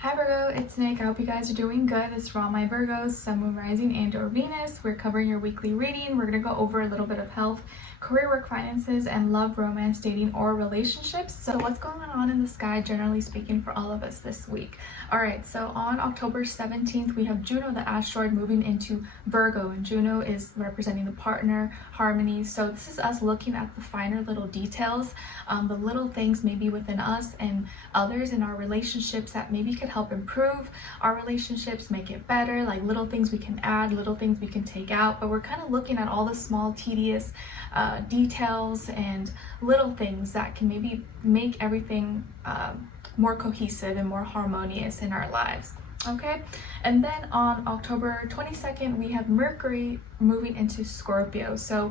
Hi Virgo, it's Nick. I hope you guys are doing good. This is for all my Virgos, Sun, Moon, Rising, and or Venus. We're covering your weekly reading. We're going to go over a little bit of health, career, work, finances, and love, romance, dating, or relationships. So what's going on in the sky, generally speaking, for all of us this week? All right, so on October 17th, we have Juno, the asteroid, moving into Virgo, and Juno is representing the partner, harmony. So this is us looking at the finer little details, the little things maybe within us and others in our relationships that maybe could help improve our relationships, make it better, like little things we can add, little things we can take out. But we're kind of looking at all the small, tedious details and little things that can maybe make everything more cohesive and more harmonious in our lives. Okay, and then on October 22nd, we have Mercury moving into Scorpio. So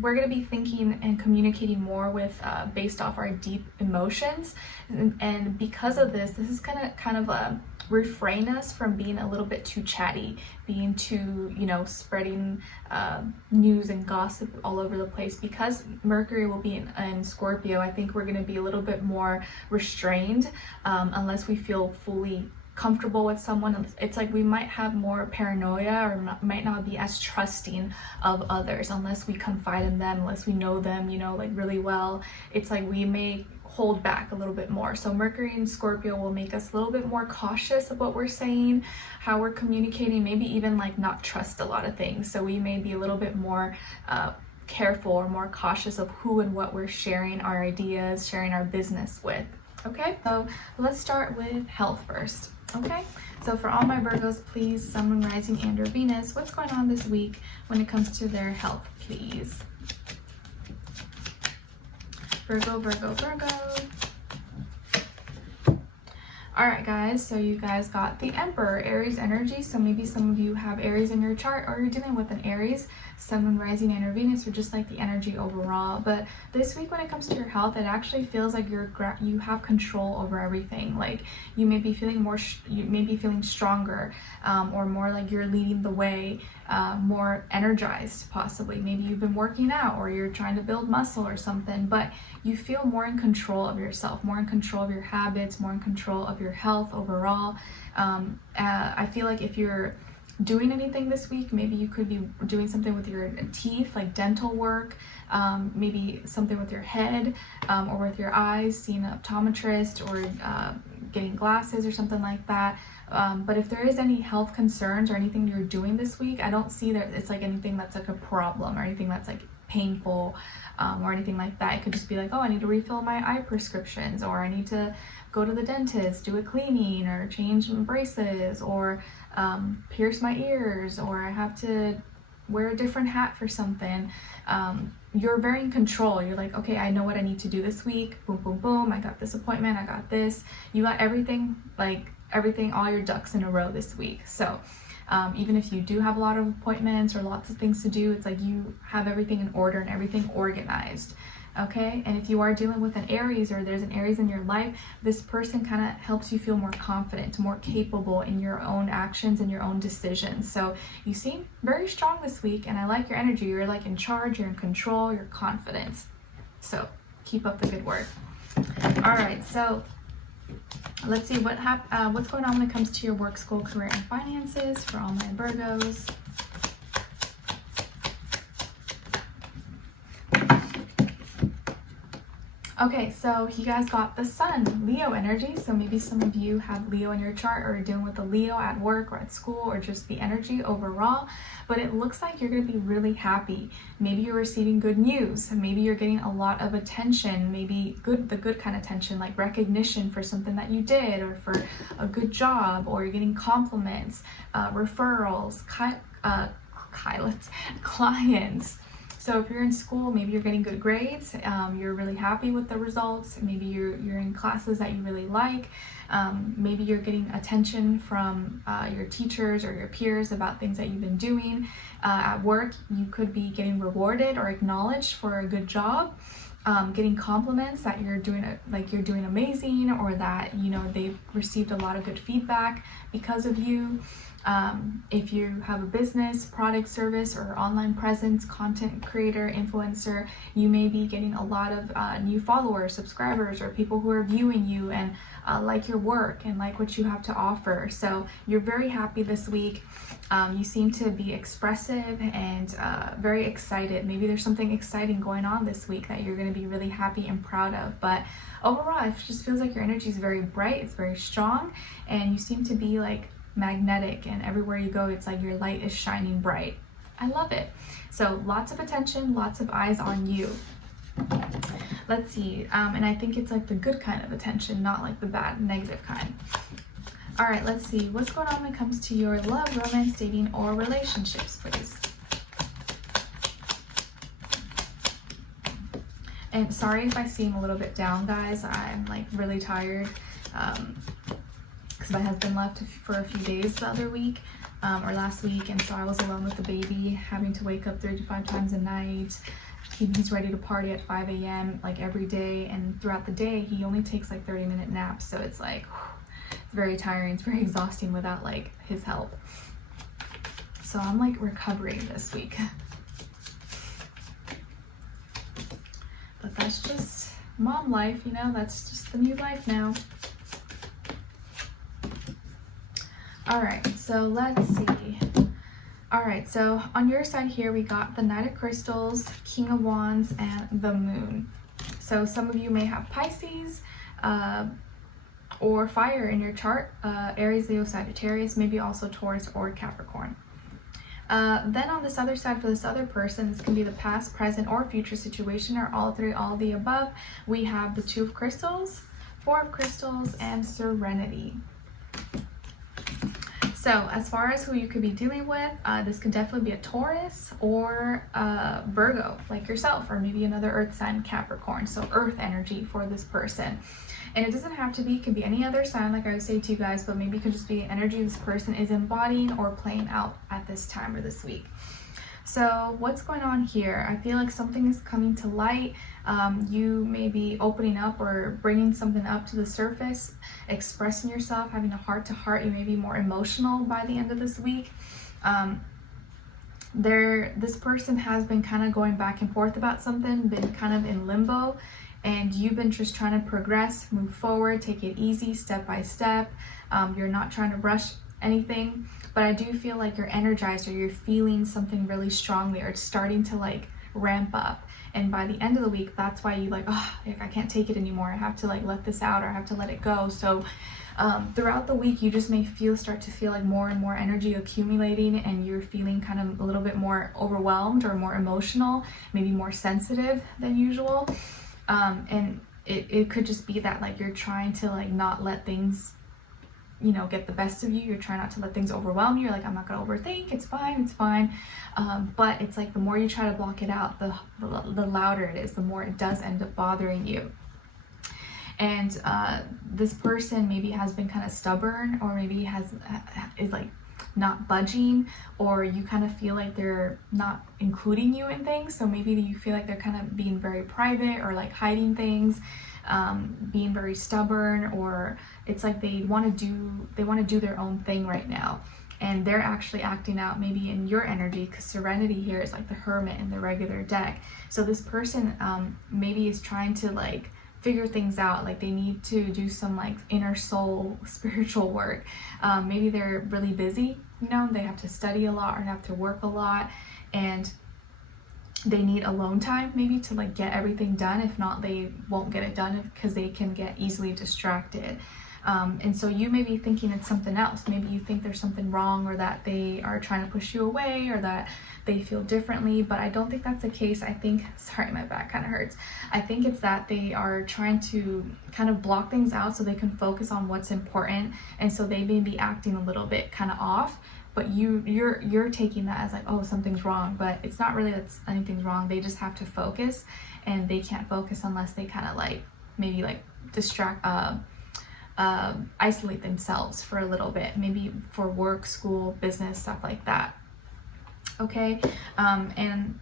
we're going to be thinking and communicating more with based off our deep emotions, and because of this is kind of refrain us from being a little bit too chatty, being too, spreading news and gossip all over the place. Because Mercury will be in Scorpio, I think we're going to be a little bit more restrained unless we feel fully comfortable with someone. It's like we might have more paranoia or might not be as trusting of others unless we confide in them, unless we know them, like really well. It's like we may hold back a little bit more. So Mercury in Scorpio will make us a little bit more cautious of what we're saying, how we're communicating, maybe even like not trust a lot of things. So we may be a little bit more careful or more cautious of who and what we're sharing our ideas, sharing our business with. Okay, so let's start with health first. Okay, so for all my Virgos, please, Sun, Moon, Rising, and or Venus, what's going on this week when it comes to their health, please? Virgo, Virgo, Virgo. All right, guys, so you guys got the Emperor, Aries energy. So maybe some of you have Aries in your chart, or you're dealing with an Aries, Sun, Moon, Rising, and or Venus, or just like the energy overall. But this week, when it comes to your health, it actually feels like you have control over everything. Like you may be feeling you may be feeling stronger, or more like you're leading the way, more energized possibly. Maybe you've been working out, or you're trying to build muscle or something, but you feel more in control of yourself, more in control of your habits, more in control of your health overall. I feel like if you're doing anything this week, maybe you could be doing something with your teeth, like dental work, maybe something with your head, or with your eyes, seeing an optometrist, or getting glasses or something like that. But if there is any health concerns or anything you're doing this week, I don't see that it's like anything that's like a problem or anything that's like painful, or anything like that. It could just be like, oh, I need to refill my eye prescriptions, or I need to go to the dentist, do a cleaning, or change braces, or pierce my ears, or I have to wear a different hat for something. You're very in control. You're like, okay, I know what I need to do this week. Boom, boom, boom. I got this appointment. I got this. You got everything, all your ducks in a row this week. So even if you do have a lot of appointments or lots of things to do, it's like you have everything in order and everything organized. Okay, and if you are dealing with an Aries, or there's an Aries in your life, this person kind of helps you feel more confident, more capable in your own actions and your own decisions. So you seem very strong this week, and I like your energy. You're like in charge, you're in control, you're confident. So keep up the good work. All right, so let's see what's going on when it comes to your work, school, career, and finances for all my Virgos. Okay, so you guys got the Sun, Leo energy. So maybe some of you have Leo in your chart, or are dealing with a Leo at work or at school, or just the energy overall. But it looks like you're going to be really happy. Maybe you're receiving good news. Maybe you're getting a lot of attention, maybe the good kind of attention, like recognition for something that you did, or for a good job, or you're getting compliments, referrals, clients. So if you're in school, maybe you're getting good grades, you're really happy with the results, maybe you're in classes that you really like, maybe you're getting attention from your teachers or your peers about things that you've been doing. At work, you could be getting rewarded or acknowledged for a good job. getting compliments that you're doing amazing, or that, you know, they've received a lot of good feedback because of you. If you have a business, product, service, or online presence, content creator, influencer, you may be getting a lot of new followers, subscribers, or people who are viewing you and like your work and like what you have to offer. So you're very happy this week. You seem to be expressive and very excited. Maybe there's something exciting going on this week that you're going to be really happy and proud of. But overall, it just feels like your energy is very bright, it's very strong, and you seem to be like magnetic, and everywhere you go, it's like your light is shining bright. I love it. So lots of attention, lots of eyes on you. Let's see. And I think it's like the good kind of attention, not like the bad, negative kind. All right, let's see what's going on when it comes to your love, romance, dating, or relationships, please. And sorry if I seem a little bit down, guys. I'm like really tired because my husband left for a few days the other week, or last week, and so I was alone with the baby, having to wake up 3 to 5 times a night. He's ready to party at 5 a.m. like every day, and throughout the day he only takes like 30-minute naps, so it's like it's very tiring, it's very exhausting without like his help. So I'm like recovering this week. But that's just mom life, you know, that's just the new life now. All right, so let's see. All right, so on your side here, we got the Knight of Crystals, King of Wands, and the Moon. So some of you may have Pisces or fire in your chart, Aries, Leo, Sagittarius, maybe also Taurus or Capricorn. Then on this other side, for this other person, this can be the past, present, or future situation, or all three, all the above. We have the Two of Crystals, Four of Crystals, and Serenity. So as far as who you could be dealing with, this could definitely be a Taurus or Virgo, like yourself, or maybe another earth sign, Capricorn. So earth energy for this person. And it doesn't have to be, it could be any other sign, like I would say to you guys, but maybe it could just be energy this person is embodying or playing out at this time or this week. So what's going on here? I feel like something is coming to light. You may be opening up or bringing something up to the surface, expressing yourself, having a heart-to-heart. You may be more emotional by the end of this week. This person has been kind of going back and forth about something, been kind of in limbo, and you've been just trying to progress, move forward, take it easy, step by step. You're not trying to rush anything, but I do feel like you're energized, or you're feeling something really strongly, or it's starting to like ramp up. And by the end of the week, that's why you like, oh, I can't take it anymore. I have to like let this out, or I have to let it go. So throughout the week, you just may start to feel like more and more energy accumulating, and you're feeling kind of a little bit more overwhelmed or more emotional, maybe more sensitive than usual. And it could just be that like you're trying to like not let things, you know, get the best of you. You're trying not to let things overwhelm you. You're like, I'm not gonna overthink, it's fine. But it's like the more you try to block it out, the louder it is, the more it does end up bothering you. And this person maybe has been kind of stubborn, or maybe is like not budging, or you kind of feel like they're not including you in things. So maybe you feel like they're kind of being very private, or like hiding things, being very stubborn, or it's like they want to do their own thing right now, and they're actually acting out maybe in your energy, because Serenity here is like the Hermit in the regular deck. So this person maybe is trying to like figure things out, like they need to do some like inner soul spiritual work. Maybe they're really busy, you know, they have to study a lot or have to work a lot, and they need alone time maybe to like get everything done. If not, they won't get it done because they can get easily distracted. And so you may be thinking it's something else. Maybe you think there's something wrong, or that they are trying to push you away, or that they feel differently, but I don't think that's the case. I think, sorry, my back kind of hurts. I think it's that they are trying to kind of block things out so they can focus on what's important, and so they may be acting a little bit kind of off, but you're taking that as like, oh, something's wrong, but it's not really that anything's wrong. They just have to focus, and they can't focus unless they kind of like maybe like isolate themselves for a little bit, maybe for work, school, business, stuff like that. Okay. And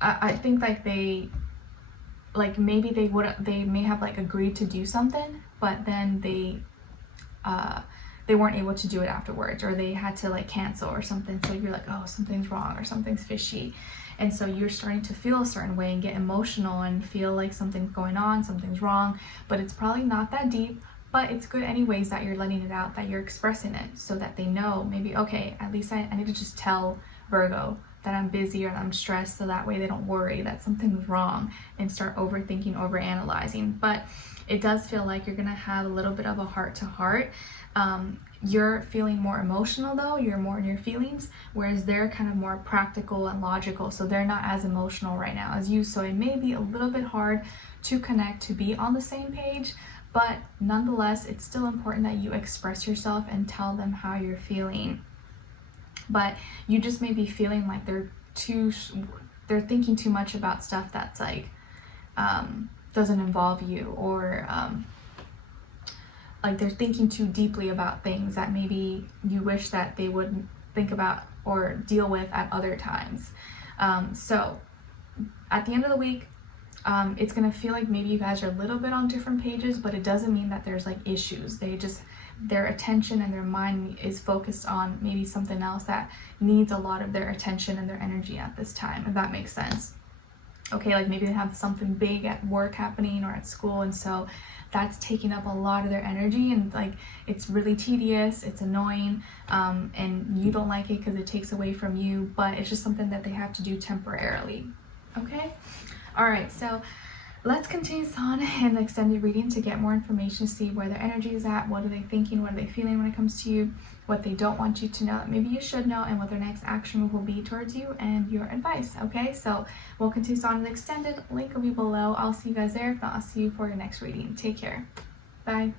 I think like they like maybe they may have like agreed to do something, but then they weren't able to do it afterwards, or they had to like cancel or something. So you're like, oh, something's wrong or something's fishy. And so you're starting to feel a certain way and get emotional and feel like something's going on, something's wrong, but it's probably not that deep. But it's good anyways that you're letting it out, that you're expressing it, so that they know maybe, okay, at least I need to just tell Virgo that I'm busy or that I'm stressed, so that way they don't worry that something's wrong and start overthinking, overanalyzing. But it does feel like you're gonna have a little bit of a heart-to-heart. You're feeling more emotional though, you're more in your feelings, whereas they're kind of more practical and logical, so they're not as emotional right now as you. So it may be a little bit hard to connect, to be on the same page, but nonetheless, it's still important that you express yourself and tell them how you're feeling. But you just may be feeling like they're thinking too much about stuff that's like doesn't involve you, or like they're thinking too deeply about things that maybe you wish that they would think about or deal with at other times. So at the end of the week, it's gonna feel like maybe you guys are a little bit on different pages, but it doesn't mean that there's like issues. Their attention and their mind is focused on maybe something else that needs a lot of their attention and their energy at this time, if that makes sense. Okay, like maybe they have something big at work happening or at school, and so that's taking up a lot of their energy, and like it's really tedious, it's annoying, and you don't like it because it takes away from you, but it's just something that they have to do temporarily. Okay, all right, so let's continue on in the extended reading to get more information, see where their energy is at, what are they thinking, what are they feeling when it comes to you, what they don't want you to know that maybe you should know, and what their next action move will be towards you, and your advice. Okay, so we'll continue on in the extended. Link will be below. I'll see you guys there. If not, I'll see you for your next reading. Take care. Bye.